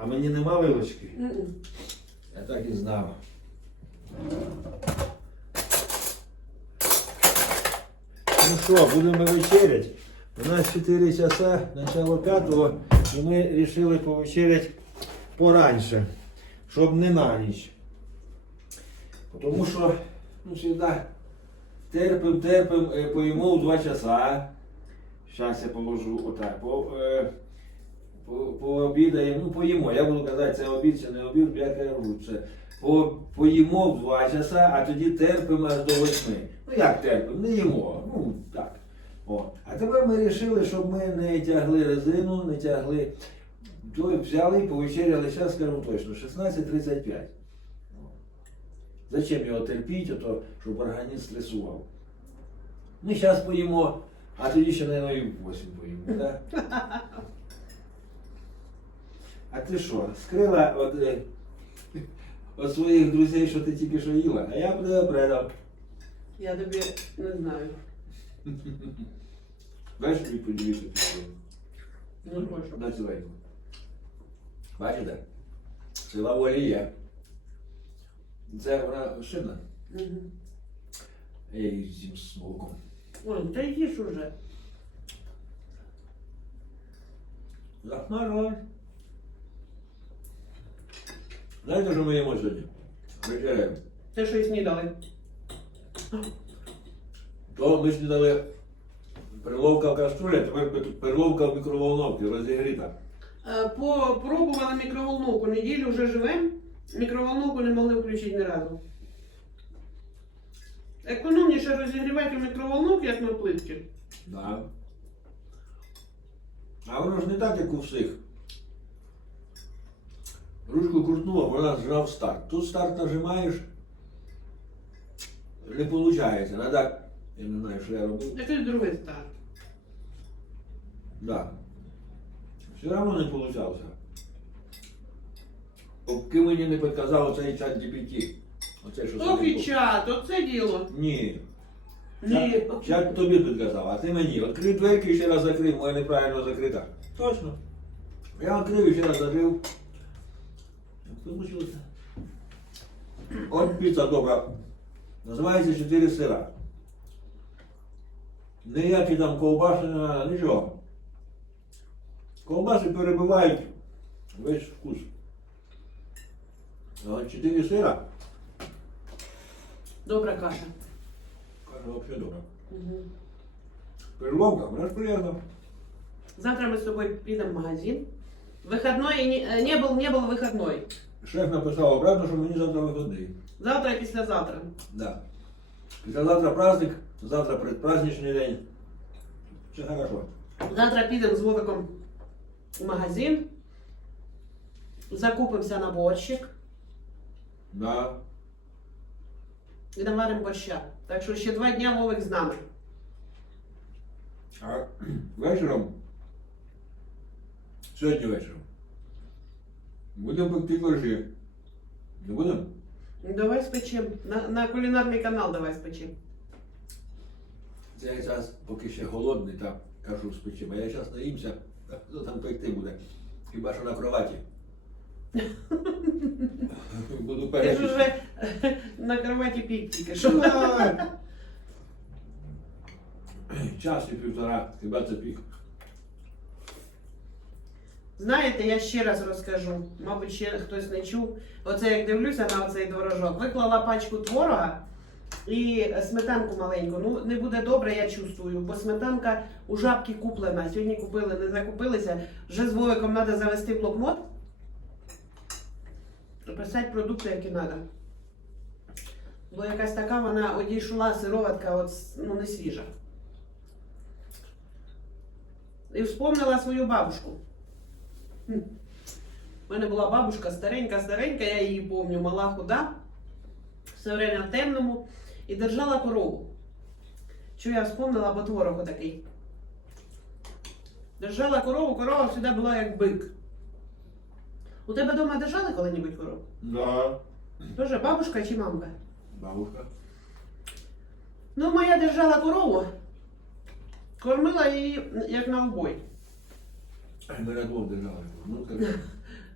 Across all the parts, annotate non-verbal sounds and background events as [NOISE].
А мені нема вилочки. М-м. Я так і знав. Ну що, будемо вечеряти. У нас 4 часа, начало 5, і ми вирішили повечеряти пораньше, щоб не на ніч. Тому що, ну, завжди терпим, терпим, е, поїмо в 2 часа. Зараз я положу отак. По, по, пообідаємо, ну поїмо. Я буду казати, це обід чи не обід, я кажу, це по, поїмо в 2 часа, а тоді терпимо аж до 8. Ну як терпимо? Не їмо. Ну так. О. А тепер ми вирішили, щоб ми не тягли резину, не тягли. То взяли і повечеряли, зараз скажу точно, 16.35. Зачем його терпіти, ото, щоб організм стресував. Ми зараз поїмо, а тоді ще, мабуть, і в 8 поїмо. Да? [LAUGHS] А ти що, скрила от, е, от своїх друзей, що ти тільки що їла, а я б тебе предав. Я тобі не знаю. Знаєш, тобі подивитися. Не хочу. На ціленьку. Бачите? Сила волі є. Це вона шина. Мгм. Я її з'їм з молоком. Ой, та їж уже. Захмарила. Знаєте, що ми їмо сьогодні? Вечеряємо. Те, що і снідали. То ми снідали перловка в каструлі, тепер пе- перловка в мікроволновці розігріта. Е, Попробували мікроволновку. Неділю вже живемо. Мікроволновку не могли включити ні разу. Економніше розігрівати у мікроволновці, як на плитці. Да. А воно ж не так, як у всіх. Ручку крутнула, вона зжав старт. Тут старт нажимаєш, не виходить. Надо, я не знаю, що я робив. Якийсь другий старт. Да. Все одно не вийшло. Поки мені не підказав цей чат GPT. Оце що Ох собі і чат, оце діло. Ні. Ні. Чат, чат тобі підказав, а ти мені. Відкрив дверки і ще раз закрив, моя неправильно закрита. Точно. Я відкрив і ще раз закрив. Як вийшло? От піца добра. Називається 4 сира. Ніякі там ковбаси не треба, нічого. Ковбаси перебивають весь вкус. А от 4 сира, Добра каша. каже, взагалі добре. Угу. Перловка, вона ж полезна. Завтра мы с тобой підемо в магазин. Выходной не, э, не был, не был выходной. Шеф написав обратно, що мені завтра виходний. Завтра і післязавтра. Да. Післязавтра праздник, завтра предпраздничний день. Все хорошо. Завтра підемо з Вовиком в магазин. Закупимося на борщик Да. і наваримо борща. Так що ще два дня Вовик з нами. А [CLEARS THROAT] вечором, сьогодні вечором, будемо пекти коржі. Не будемо? Ну, Давай спечем. На, на кулінарний канал давай спечем. Це я зараз поки ще голодний, так кажу спечимо. А я зараз наїмся, хто там пекти буде? Хіба що на кроваті. [LAUGHS] Буду Ти ж перший. уже на кроваті пік тільки що. Час і півтора, хіба це пік. Знаєте, я ще раз розкажу. Мабуть, ще хтось не чув. Оце як дивлюся на оцей творожок. Виклала пачку творога і сметанку маленьку. Ну, не буде добре, я чувствую, бо сметанка у жабки куплена. Сьогодні купили, не закупилися. Вже з Вовиком треба завести блокнот. Писати продукти, які треба. Бо якась така вона одійшла сироватка, от, ну не свіжа. І вспомнила свою бабушку. У мене була бабушка старенька, старенька, я її пам'ятаю, мала худа, все время в темному, і держала корову. Що я вспомнила, бо творог такий. Держала корову, корова завжди була як бик. У тебе вдома держали коли-небудь корову? Да. Тоже бабушка чи мамка? Бабушка. Ну, моя держала корову, кормила її як на обой. Двох держали. Ну, [LAUGHS] так.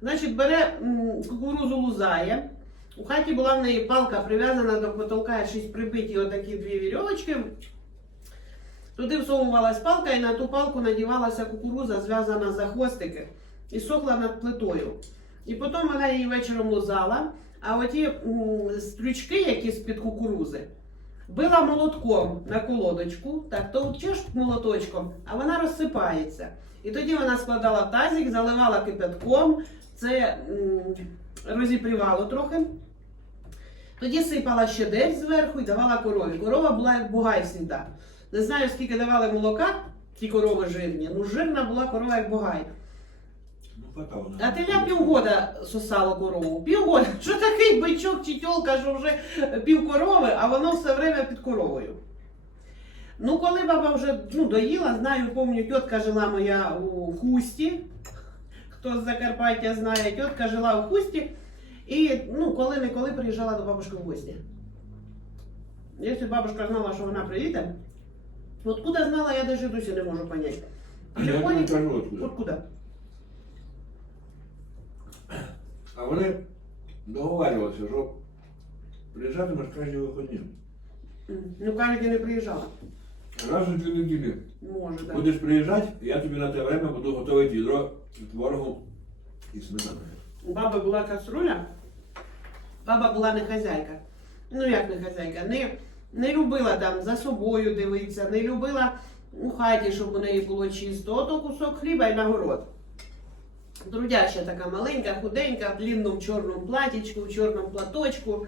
Значить, бере м, кукурузу лузає. У хаті була в неї палка прив'язана до потолка, щось прибиті отакі дві вірьовочки. Туди всовувалась палка, і на ту палку надівалася кукуруза, зв'язана за хвостики, і сохла над плитою. І потім вона її вечором лузала, а оті м, стрючки, які з-під кукурузи, била молотком на колодочку, так товчеш молоточком, а вона розсипається. І тоді вона складала тазик, заливала кипятком, це розіпрівало трохи. Тоді сипала ще десь зверху і давала корові. Корова була як бугай завжди. Не знаю, скільки давали молока, ті корови жирні, ну жирна була корова як бугай. А теля півгода сосало корову. Півгода. [LAUGHS] Що такий бичок чи тьолка, що вже пів корови, а воно все время під коровою. Ну, коли баба вже ну, доїла, знаю, пам'ятаю, тітка жила моя у хусті. Хто з Закарпаття знає, тітка жила у хусті. І ну, коли-неколи приїжджала до бабушки в гості. Якщо бабушка знала, що вона приїде, откуда знала, я навіть досі не можу поняти. Кажу, откуда. Откуда? А вони договарювалися, що приїжджатимеш кожні виходні. Ну, кажуть, я не приїжджала. Раз у дві неділі. Може, так. Будеш приїжджати, я тобі на те время буду готувати відро творогу і сметаною. У баби була каструля. Баба була не хазяйка. Ну як не хазяйка? Не, не любила там за собою дивитися, не любила у хаті, щоб у неї було чисто. Ото кусок хліба і на город. Трудяща така маленька, худенька, в длинному чорному платічку, в чорному платочку.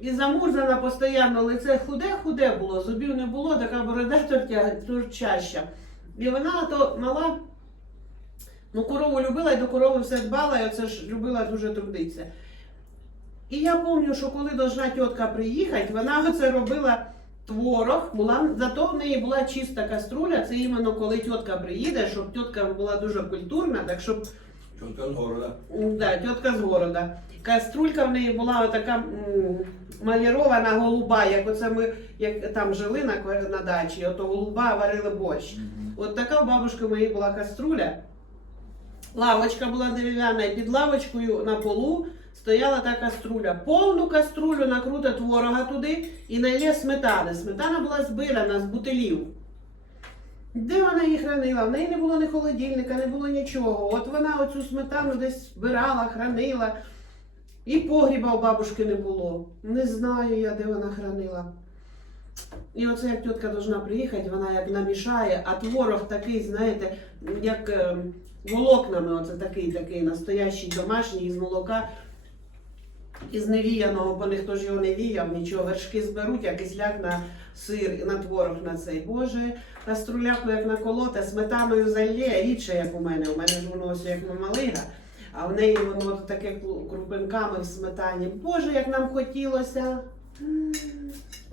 І замурзана постійно лице худе-худе було, зубів не було, така борода [LAUGHS] торчаща. І вона то мала Ну, корову любила і до корови все дбала, і оце ж любила дуже трудитися. І я пам'ятаю, що коли должна тітка приїхати, вона оце робила творог, була, зато в неї була чиста каструля. Це іменно коли тітка приїде, щоб тітка була дуже культурна, так щоб Чонка з города. Да, тітка з города. Каструлька в неї була така малірована голуба, як оце ми як там жили на, на дачі, ото голуба варили борщ. От така у бабушки моєї була каструля. Лавочка була дерев'яна, і під лавочкою на полу стояла та каструля. Повну каструлю накрута творога туди і налє сметани. Сметана була збирана з бутилів. Де вона її хранила? В неї не було ні холодильника, не було нічого. От вона оцю сметану десь збирала, хранила. І погріба у бабушки не було. Не знаю я, де вона хранила. І оце як тітка должна приїхати, вона як намішає, а творог такий, знаєте, як е, волокнами, оце такий, такий настоящий домашній із молока. Із невіяного, бо ніхто ж його не віяв, нічого, вершки зберуть, а кисляк на сир, на творог на цей. Боже, каструляку як наколоте, сметаною залє, рідше, як у мене. У мене ж воно ось як мамалига, а в неї воно таке крупинками в сметані. Боже, як нам хотілося.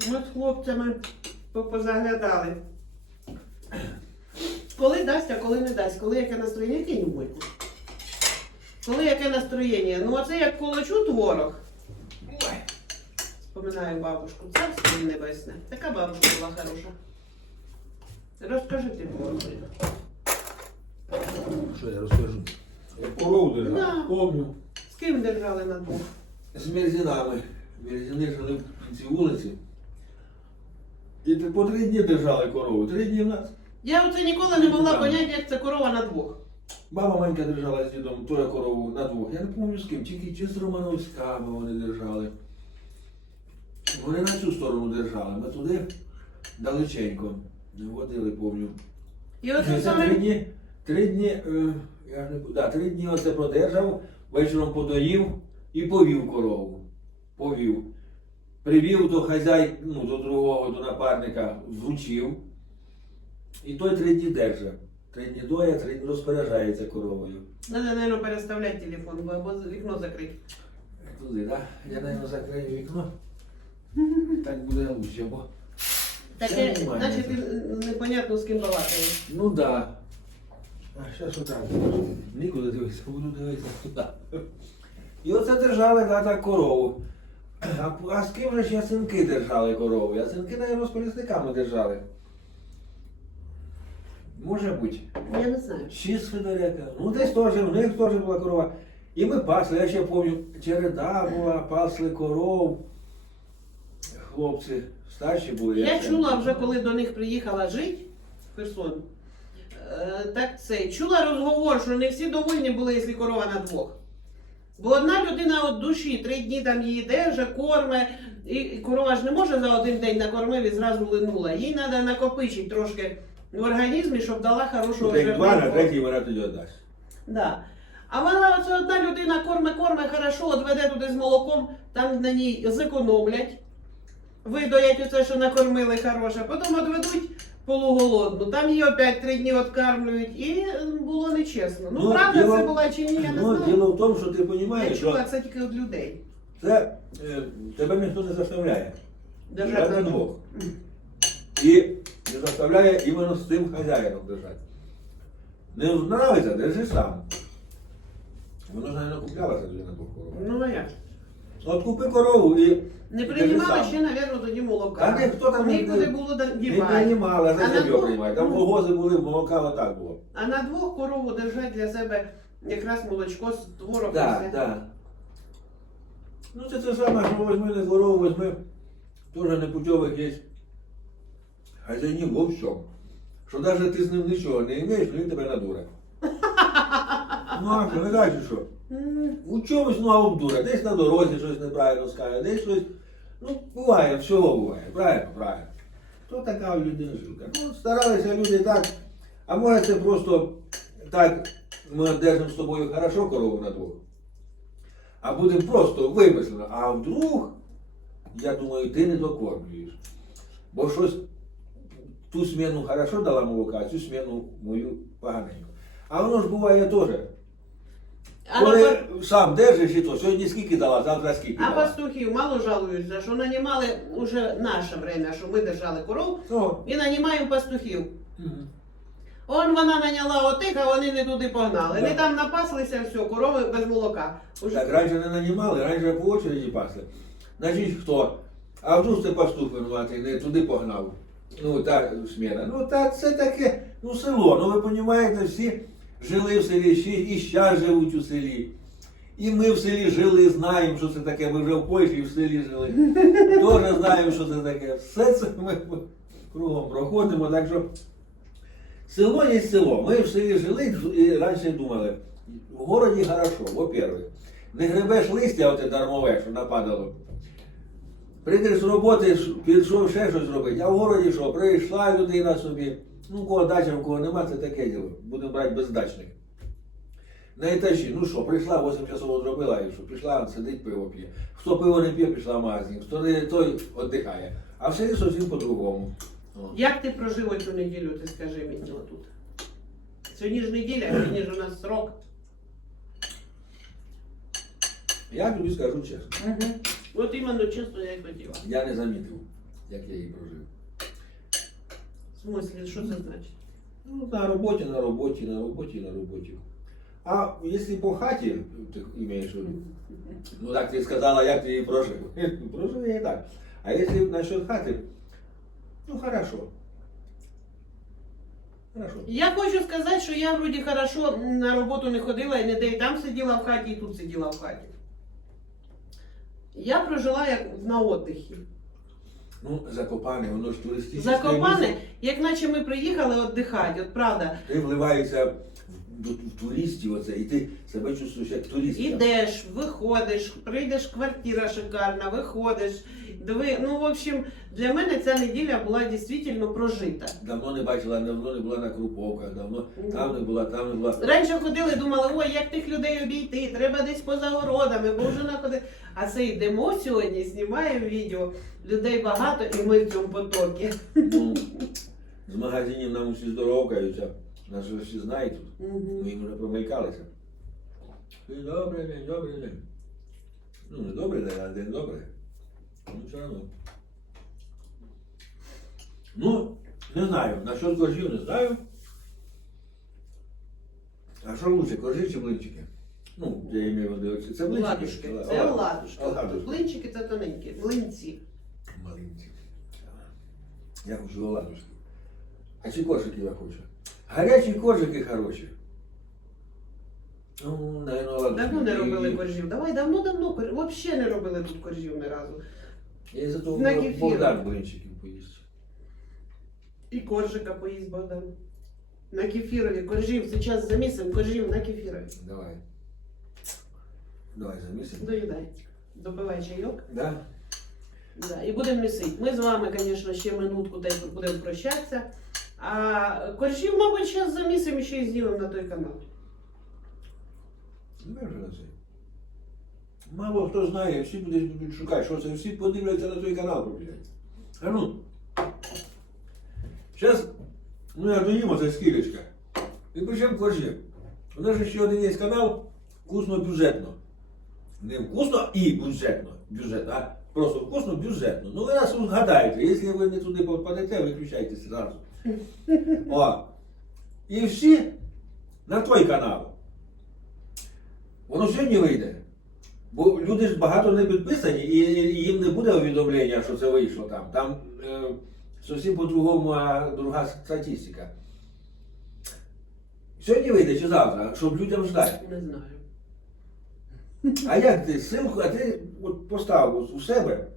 Ми з хлопцями позаглядали. Коли дасть, а коли не дасть, коли яке настроєння, кинь мойку. Коли яке настроєння? Ну оце як колочу творог. Ой, Споминаю бабушку. Царство їй небесне. Така бабушка була хороша. Розкажи ти було. Що я розкажу? Корову держав, Да. помню. З ким держали на двох? З мерзінами. Мерзіни жили в кінці вулиці. І по три дні держали корову. Три дні в нас. Я оце ніколи не могла поняти, як це корова на двох. Баба Манька держала з дідом теж корову на двох. Я не пам'ятаю з ким, тільки чи з Романовськами вони держали. Вони на цю сторону держали, ми туди далеченько. Не водили, помню. І Це оце три дні, три дні, е, я не, да, три дні оце продержав, вечором подоїв і повів корову. Повів. Привів до хазяй, ну, до другого, до напарника, вручив. І той три дні держав. Три дні три дні розпоряджається коровою. Треба, мабуть, переставляти телефон, бо або вікно закрити. Туди, так? Да? Я, мабуть, закрию вікно. [LAUGHS] Так буде лучше, бо. Таке, Все нормально. ти непонятно з ким балакаєш. Ну да. А зараз отак. Нікуди дивитися, буду дивитися туди. І оце держали да, так корову. А, а з ким же ж ясенки держали корову? Ясенки, навіть, з колісниками держали. Може бути. Я не знаю. Чи з Федоряка. Ну десь теж, у них теж була корова. І ми пасли, я ще пам'ятаю, череда була, пасли коров. Хлопці старші були. Я ще- чула вже, коли до них приїхала жити в Херсон. е, Так це чула розговор, що не всі довольні були, якщо корова на двох. Бо одна людина від душі три дні там її держа, корме, і і корова ж не може за один день накормив і зразу линула. Їй треба накопичити трошки в організмі, щоб дала хорошого як два, на третій вона тоді віддасть. Да. А вона оце одна людина корме, корме, хорошо, от веде туди з молоком, там на ній зекономлять, видоять оце, що накормили хороше, потім відведуть полуголодну, там її опять три дні откармлюють, і було нечесно. Ну, Ну, правда діло- це була чи ні, я не Ну, знаю. діло в тому, що ти Я розумієш, чула що це тільки від людей. це е, тебе ніхто не заставляє. Держати двох. І не заставляє іменно з тим хазяїном держати. Не нравиться, держи сам. Воно ж, мабуть, куплялося тоді на двох коровах. Ну, а як? От купи корову і Не приймали ще, мабуть, тоді молока. Та ніхто там не- Нікуди було да- не дівати. приймали, а А на його двох-? Там ну. вогози були, молока отак було. А на двох корову держать для себе якраз молочко з творогом. Так, так. Ну це те саме, що возьми не корову, возьми теж непутьових є хазяїнів во всьому. Що навіть ти з ним нічого не маєш, ну він тебе надуре. [LAUGHS] Ну, а що, не кажеш, що? У чомусь ну, а обдуре, десь на дорозі щось неправильно скаже, десь щось. Ну, буває, всього буває, правильно, правильно. То така в людини жилка. Ну, старалися люди так. А може це просто так, ми держимо з тобою хорошо корову на двох. А буде просто вимислено. А вдруг, я думаю, ти не докормлюєш. Бо щось ту зміну хорошо дала молока, а цю зміну мою поганенько. А воно ж буває теж. А Коли на- сам держиш і то, сьогодні скільки дала, завтра скільки А дала. пастухів мало жалуються, що нанімали уже наше время, що ми держали коров, Ну, і нанімаємо пастухів. мгм. Он вона наняла отих, а вони не туди погнали. Да. Вони там напаслися, все, корови без молока. Уже так раніше не нанімали, раніше по очереді пасли. Значить, хто? А вдруг це пастух винуватий, не туди погнав. Ну, та сміна. Ну, та це таке, ну, село. Ну, ви розумієте, всі жили в селі, і зараз живуть у селі. І ми в селі жили, знаємо, що це таке. Ми вже в Польщі в селі жили. Теж знаємо, що це таке. Все це ми кругом проходимо. Так що село є село. Ми в селі жили і раніше думали, в городі хорошо, во-первых. Не гребеш листя оте дармове, що нападало. Прийдеш з роботи, пішов ще щось робити, а в городі що, прийшла людина собі. Ну, кого дача, у кого нема, це таке діло. Будемо брати бездачних. На етажі, ну що, прийшла, 8 часов зробила, і що, пішла, сидить, пиво п'є. Хто пиво не п'є, пішла в магазин, хто не той віддихає. А в селі зовсім по-другому. Як ти прожив цю неділю, ти скажи мені отут? Сьогодні ж неділя, сьогодні ж у нас срок. Я тобі скажу чесно. От іменно чесно я й хотіла. Я не замітив, як я її прожив. В смислі, що це значить? Ну, на роботі, на роботі, на роботі, на роботі. А якщо по хаті, ти маєш в виду, ну так ти сказала, як ти її прожив. [LAUGHS] Прожив я і так. А якщо насчет хати, ну хорошо. Хорошо. Я хочу сказати, що я вроді хорошо на роботу не ходила і не де і там сиділа в хаті, і тут сиділа в хаті. Я прожила як на отдихі. Ну, Закопане, воно ж туристичне. Закопане, як наче ми приїхали віддихати, от правда. Ти вливаєшся в туристів оце, і ти себе чувствуєш як турист. Ідеш, виходиш, прийдеш, квартира шикарна, виходиш. Диви, ну, в общем, для мене ця неділя була дійсно прожита. Давно не бачила, давно не була на Круповках, давно там не була, там не була. Раніше ходили, думали, ой, як тих людей обійти, треба десь поза городами, бо вже находи. А це йдемо сьогодні, знімаємо відео. Людей багато, і ми в цьому потокі. Ну, з магазинів нам усі здоровкаються. Нас же всі знають тут. Ми їм вже промелькалися. Добрий день, добрий день. Ну, не добрий день, а день добрий. Ну, все одно. Ну, не знаю. Насчет коржів не знаю. А що лучше, коржі чи блинчики? Ну, я имею в виду, це блинчики. Ладушки, Ола- це оладушки. Оладушки. Блинчики це тоненькі, млинці. Маленькі. Я хочу оладушки. А чи кошики я хочу? Гарячі коржики хороші. Ну, наверное, Давно не робили коржів. Давай давно-давно кор... Взагалі не робили тут коржів ні разу. Я за того На кефір. Богдан блинчиків поїсть. І коржика поїсть Богдан. На кефірові коржів. Зараз замісимо коржів на кефірові. Давай. Давай замісимо. Доїдай. Добивай чайок. Да? Да, і будемо місити. Ми з вами, звісно, ще минутку й будемо прощатися. А коржів, мабуть, зараз замісимо і ще й знімемо на той канал. Мало хто знає, всі будуть, будуть шукати, що це, всі подивляться на той канал побіжать. А ну. Зараз, ну я доїм оце скілечка. І почнемо коржі. У нас ще один є канал вкусно бюджетно. Не вкусно і бюджетно. Бюджет, а просто вкусно бюджетно. Ну ви нас згадаєте, якщо ви не туди попадете, виключайтеся зразу. О. І всі на той канал. Воно сьогодні вийде. Бо люди ж багато не підписані, і їм не буде увідомлення, що це вийшло там. Там е, зовсім по-другому а друга статистика. Сьогодні вийде чи завтра, щоб людям ждати. Не знаю. А як ти ссылку, а ти от постав у себе,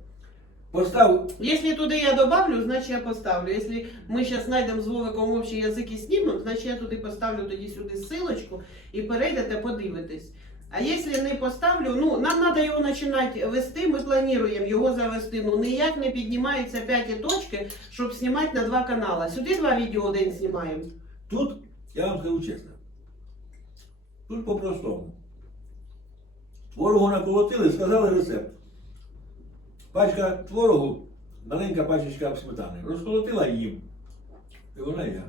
постав Если туди я добавлю, значить я поставлю. Если ми зараз знайдемо з Вовиком общий язик і знімемо, значить я туди поставлю тоді сюди ссылочку і перейдете, подивитесь. А якщо не поставлю, ну нам треба його починати вести, ми плануємо його завести. Ну ніяк не піднімаються п'яті точки, щоб знімати на два канали. Сюди два відео день знімаємо. Тут, я вам скажу чесно, тут по-простому. Творогу наколотили, сказали рецепт. Пачка творогу, маленька пачечка сметани. Розколотила їм. І вона я.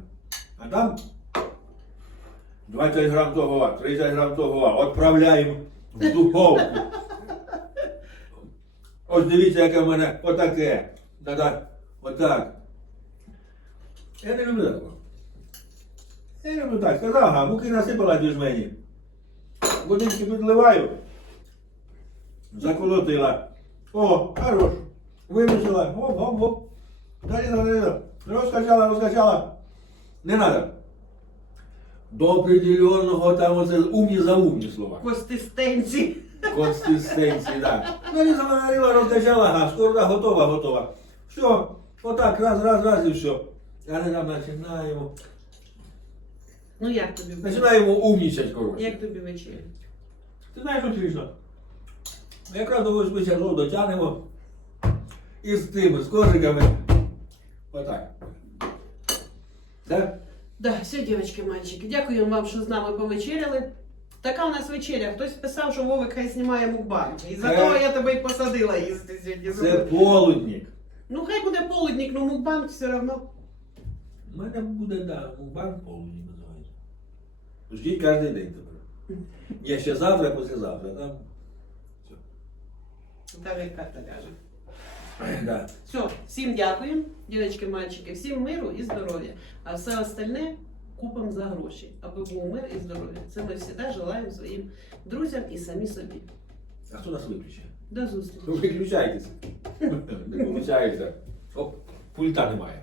А там 20 грам того, 30 грам того, відправляємо в духовку. Ось дивіться, яке в мене отаке. Надо отак. Я не люблю такого. Я люблю так, сказав, ага, муки насипала між мені. Водички підливаю. Заколотила. О, хорош. Вимісила. Оп, оп, оп. Далі, далі. Розкачала, розкачала. Не треба. До определеного там оце умні за умні слова. Консистенції. Консистенції, так. Далі заварила, розкачала, ага, скоро готова, готова. Все, отак, раз, раз, раз і все. А не там починаємо. Ну як тобі? Починаємо умнічати, коротше. Як тобі вечеря? Ти знаєш, отлично. Якраз до восьми часов дотягнемо і з тими, з коржиками. Отак. Так? Да, все, дівчатки, мальчики. Дякую вам, що з нами повечеряли. Така у нас вечеря. Хтось писав, що Вовик хай знімає мукбанк. І за Е. того я тебе і посадила їсти сьогодні. Це полудник. Ну хай буде полудник, ну мукбанк все одно. У мене буде, да, банк полудник називається. Ждіть кожен день тепер. Я ще завтра, післязавтра. Там. Як карта каже. Да. Все, всім дякую, дівчатки, мальчики, всім миру і здоров'я. А все остальне купимо за гроші, аби був мир і здоров'я. Це ми завжди желаємо своїм друзям і самі собі. А хто нас виключає? До зустрічі. Виключайтеся. Не виключаєте. Оп, пульта немає.